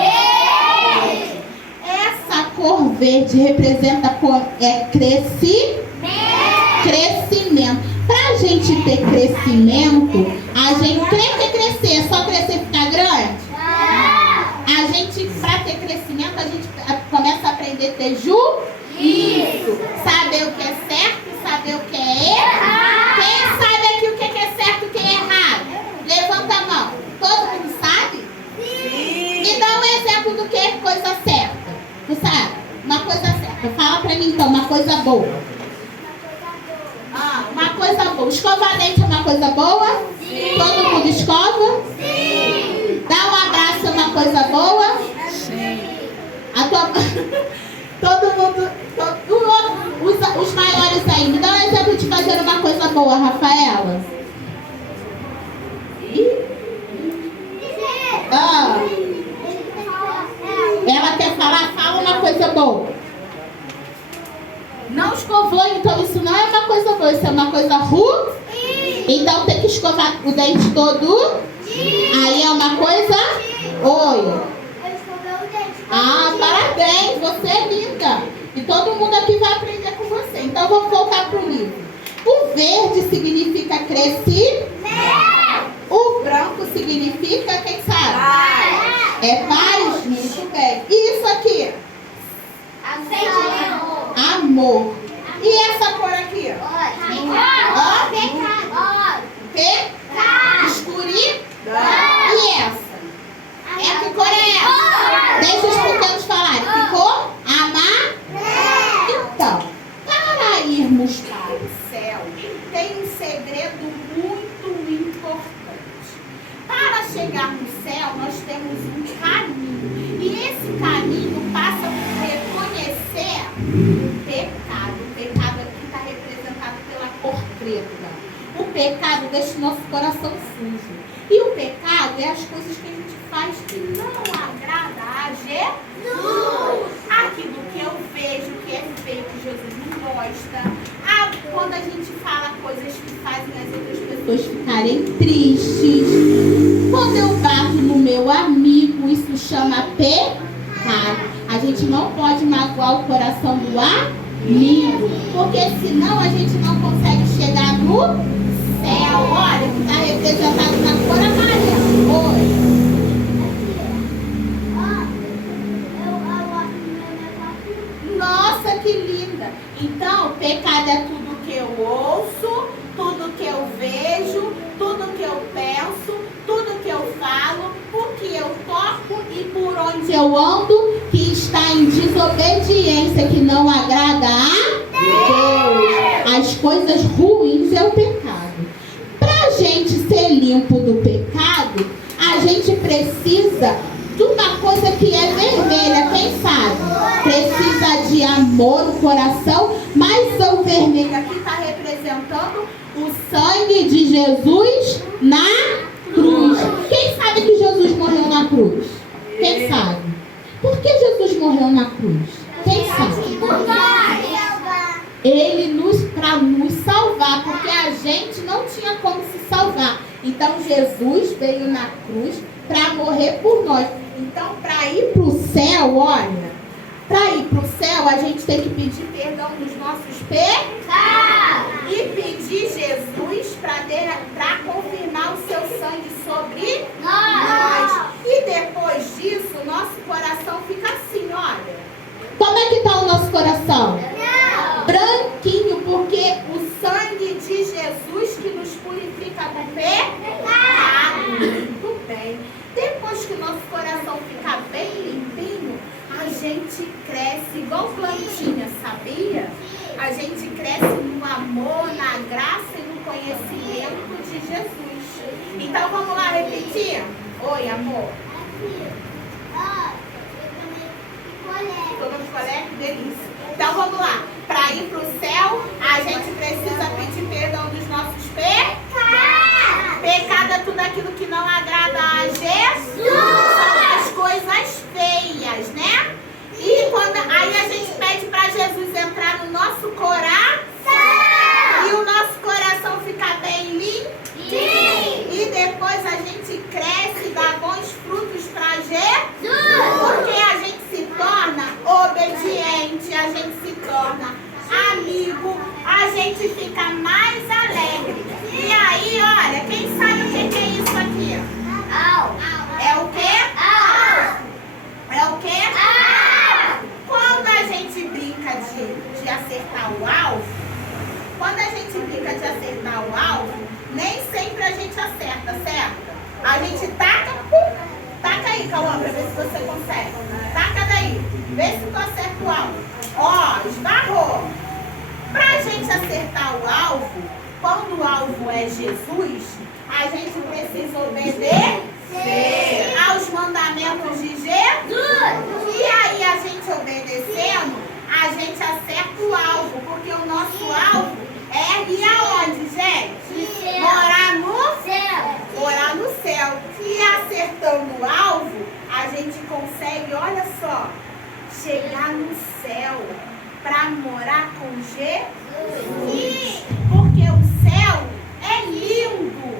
Essa a cor verde representa crescimento. Para a gente ter crescimento, a gente quer crescer, é só crescer e ficar grande? A gente, para ter crescimento, a gente começa a aprender a ter juízo. Saber o que é certo, saber o que é errado. Quem sabe aqui o que é certo e o que é errado? Levanta a mão. Todo mundo sabe? Sim. Me dá um exemplo do que é coisa certa. Tu sabe? Uma coisa certa. Fala pra mim então, uma coisa boa. Uma coisa boa. Escovar dente é uma coisa boa? Sim. Todo mundo escova? Sim. Dar um abraço é uma coisa boa? Sim. A tua... Todo mundo... Os maiores aí. Me dá um exemplo de fazer uma coisa boa, Rafaela. Ela quer falar? Fala uma coisa boa. Não escovou, então isso não é uma coisa boa, isso é uma coisa ruim. Então tem que escovar o dente todo. Aí é uma coisa. Oi. Parabéns, você é linda. E todo mundo aqui vai aprender com você. Então vamos voltar para o livro. O verde significa crescer. O branco significa, quem sabe? É paz. Muito bem. E isso aqui? Amor. E essa cor aqui? Escuridão. E essa? Que cor é essa? Deixa os pequenos falarem. Que cor? Então, para irmos para o céu, tem um segredo muito importante. Para chegar no céu, nós temos um caminho. E esse caminho passa por reconhecer o pecado. O pecado aqui está representado pela cor preta. O pecado deixa o nosso coração sujo. E o pecado é as coisas que a gente faz que não agrada a Jesus. Aquilo que eu vejo que é feio, que Jesus não gosta. Quando a gente fala coisas que fazem as outras pessoas ficarem tristes. Quando eu bato no meu amigo, isso chama pecado. A gente não pode magoar o coração do amigo, porque senão a gente não consegue chegar no céu. Olha, que está representado na cor amarela. Oi. Nossa, que linda! Então, pecado é tudo que eu ouço, tudo que eu vejo, tudo que eu penso, tudo que eu falo, o que eu toco e por onde eu ando, que está em desobediência, que não agrada a Deus. As coisas ruins é o pecado. Para a gente ser limpo do pecado, a gente precisa de uma coisa que é vermelha, quem sabe? Precisa de amor no coração, mas o vermelho aqui está representando o sangue de Jesus na cruz. Quem sabe que Jesus morreu na cruz? Quem sabe? Por que Jesus morreu na cruz? Quem sabe? Ele para nos salvar, porque a gente não tinha como se salvar. Então Jesus veio na cruz para morrer por nós. Então, para ir para o céu, olha, para ir para o céu, a gente tem que pedir perdão dos nossos pecados e pedir Jesus para confirmar o seu sangue sobre nós. E depois disso, nosso coração fica assim, olha. Como é que está o nosso coração? Branquinho, porque o sangue de Jesus que nos purifica do pecado. Muito bem. Depois que o nosso coração fica bem limpinho, a gente cresce igual plantinha, sabia? A gente cresce no amor, na graça e no conhecimento de Jesus. Então vamos lá repetir? Oi, amor. Todo picolé? Que delícia. Então vamos lá. Para ir para o céu, a gente precisa pedir perdão dos nossos pecados. Pecado é tudo aquilo que não agrada a Jesus. São as coisas feias, né? E aí a gente pede para Jesus entrar no nosso coração. E o nosso coração fica bem limpo. E depois a gente cresce e dá bons frutos para Jesus. Porque a gente se torna obediente gente fica mais alegre. E aí, olha, quem sabe o que é isso aqui? É o quê? É o quê? Quando a gente brinca de acertar o alvo, nem sempre a gente acerta, certo? A gente taca, taca aí, Cauã, pra ver se você consegue. Taca daí, vê se tu acerta o alvo. Ó, esbarrou. Pra gente acertar o alvo, quando o alvo é Jesus, a gente precisa obedecer aos mandamentos de Jesus. E aí, a gente obedecendo, a gente acerta o alvo, porque o nosso alvo é ir aonde, gente? Morar no céu. E acertando o alvo, a gente consegue, olha só, chegar no céu para morar com Jesus. Porque o céu é lindo.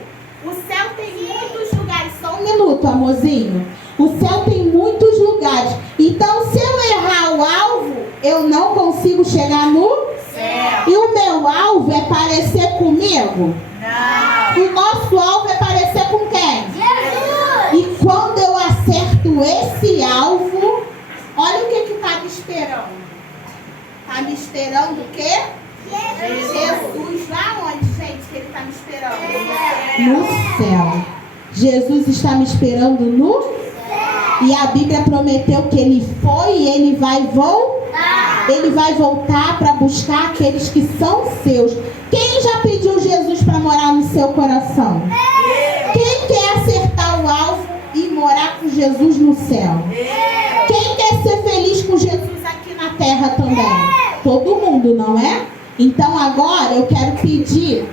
O céu tem muitos lugares. Só um minuto, amorzinho. O céu tem muitos lugares. Então, se eu errar o alvo, eu não consigo chegar no céu. E o meu alvo é parecer comigo? Não. O nosso alvo é parecer com quem? Jesus. E quando eu acerto esse alvo, olha o que está me esperando. Está me esperando o quê? Jesus. Lá onde, gente, que ele está me esperando? No céu. Jesus está me esperando no céu. E a Bíblia prometeu que ele foi e ele vai voltar. Ele vai voltar para buscar aqueles que são seus. Quem já pediu Jesus para morar no seu coração? Quem quer acertar o alvo e morar com Jesus no céu? Quem quer ser feliz com Jesus aqui na terra também? Todo mundo, não é? Então agora eu quero pedir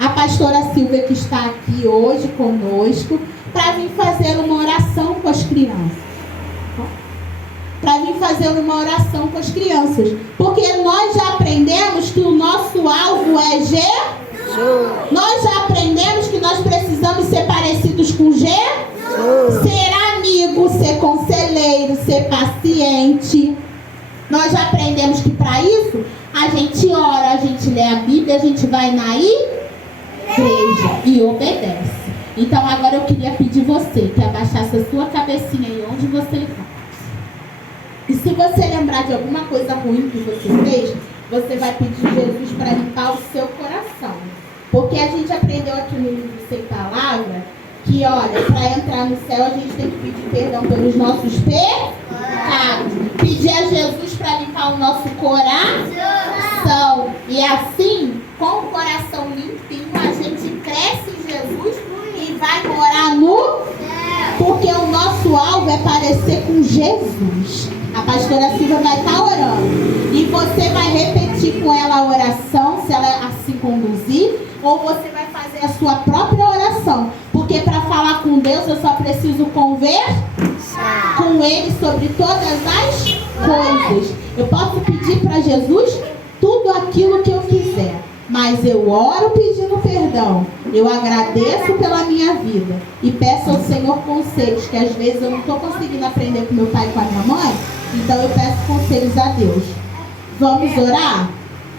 a pastora Silvia, que está aqui hoje conosco, para vir fazer uma oração com as crianças. Porque nós já aprendemos que o nosso alvo é Jesus. Nós já aprendemos que nós precisamos ser parecidos com Jesus. Ser amigo, ser conselheiro, ser paciente. Nós já aprendemos que para isso a gente ora, a gente lê a Bíblia, a gente vai na igreja e obedece. Então agora eu queria pedir você que abaixasse a sua cabecinha aí onde você está. E se você lembrar de alguma coisa ruim que você fez, você vai pedir Jesus para limpar o seu coração. Porque a gente aprendeu aqui no livro Sem Palavra que, olha, para entrar no céu a gente tem que pedir perdão pelos nossos pecados. Pedir a Jesus para limpar o nosso coração. E assim, com o coração limpinho, a gente cresce em Jesus e vai morar no céu. Porque o nosso alvo é parecer com Jesus. A pastora Silvia vai estar orando. E você vai repetir com ela a oração, se ela assim conduzir, ou você vai fazer a sua própria oração. Porque para falar com Deus eu só preciso conversar com Ele sobre todas as coisas. Eu posso pedir para Jesus tudo aquilo que eu quiser. Mas eu oro pedindo perdão. Eu agradeço pela minha vida. E peço ao Senhor conselhos, que às vezes eu não estou conseguindo aprender com meu pai e com a minha mãe. Então eu peço conselhos a Deus. Vamos orar?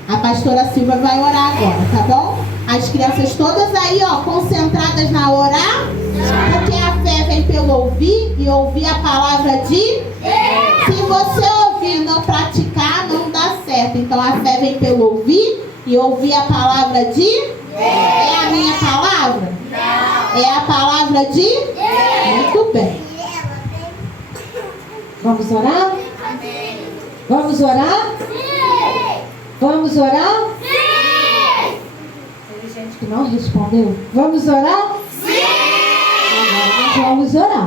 A pastora Silvia vai orar agora, tá bom? As crianças todas aí, ó, concentradas na orar. Porque a fé vem pelo ouvir e ouvir a palavra de Deus. Se você ouvir e não praticar, não dá certo. Então a fé vem pelo ouvir e ouvir a palavra de Deus. É a minha palavra? Não. É a palavra de Deus. Muito bem. Vamos orar? Amém. Vamos orar? Sim. Vamos orar? Sim. Teve gente que não respondeu. Vamos orar? Sim. Agora nós vamos orar.